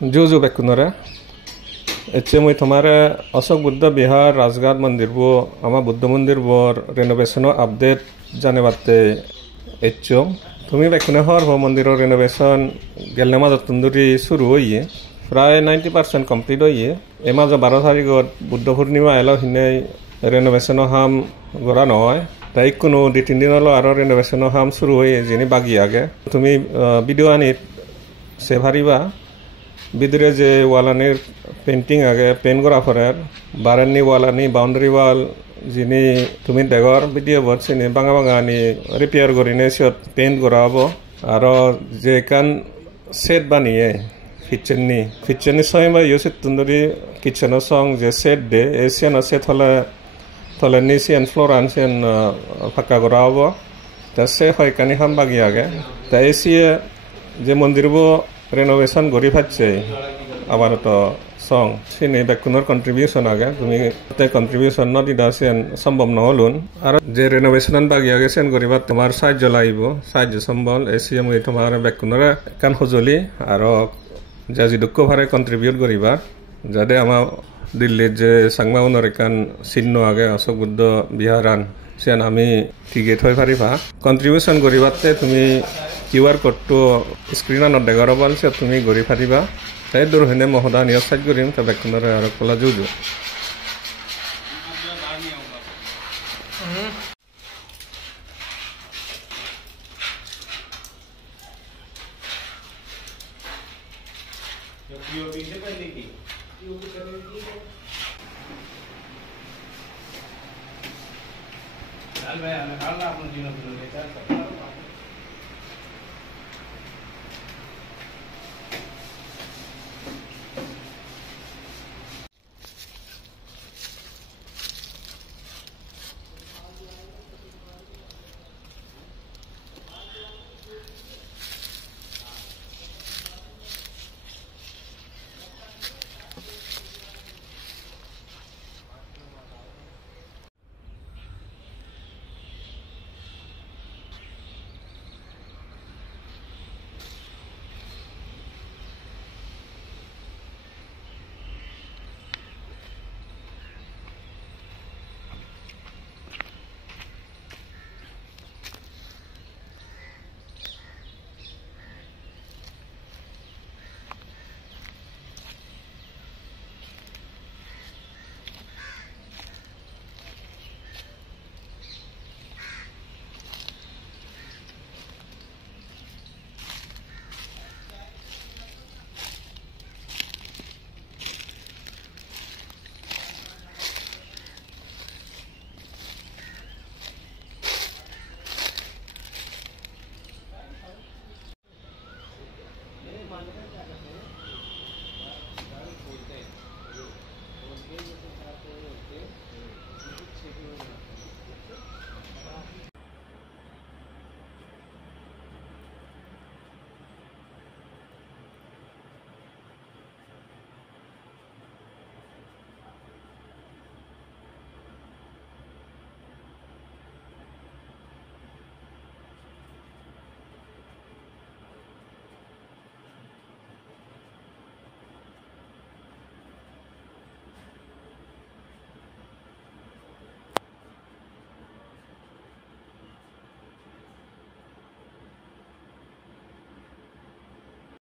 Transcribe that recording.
जो जो बेकुनरे एचे मुई तुम्हारे अशोक बुद्ध बिहार राजघाट मंदिर वो आमा बुद्ध मंदिर वो रेनोवेशन अपडेट जाने बाते एचो तुम्हें बेकुने हर वो मंदिर रेनोवेशन गेलने माज तुंदुरी शुरू हुई है प्राय 90% कम्प्लीट हुई है एमा जो 12 तारीख बुद्ध पूर्णिमा एलो हिने रेनोवेशन हाम गरा नय ताई कोनो 2-3 दिन आरो रेनोवेशन हाम शुरू हुई जिनी बागी आगे तुम्हें वीडियो आनी से भारीबा बिदरे जे वालानिर पेंटिंग आगे पेन करा फरेर बारेननि वालानि बाउंडारी वाल जिनि तुमि देगर भिडिओ बट सिनि बांगा बांगानि रिपेयर करिने सियत पेंट करा हबो आरो जे कान सेट बानिये किचननि सयमा योसे तुंदुरि किचन सं जे सेट दे एशियन सेट हले थलेनि सियन फ्लोरान सियन फाक्का करा हबो ता से हयकानि हाम बागि आगे ता एसिए जे मंदिरबो रेनोवेशन गरी फाচ্ছে आबार तो सं सिनि बेकुनर कन्ट्रिबिउशन आगे तुमि ते कन्ट्रिबिउशन न दिदा सेन सम्भव न हलुन आरो जे रेनोवेशन बागि आगे सेन गरिबा तुम्हार साहाय्य लागिबो साहाय्य सम्बल एसिएम इ तुम्हार बेकुनर कान हजली आरो जाजि दुक्क भारे कन्ट्रिबिउट गरिबा जादे आमा दिल्ली जे सांगमा उनर कान चिन्ह आगे अशोक बुद्ध बिहारान सेन आमी टिके थय फारिबा कन्ट्रिबिउशन गरिबाते तुमि QR कोड तो स्क्रीन देगारबाल से तुम्हें गरी फारिबा ताई दूर होने महोदा नियत साइड गरिम ता बेकुनरे आरो कोला जुजु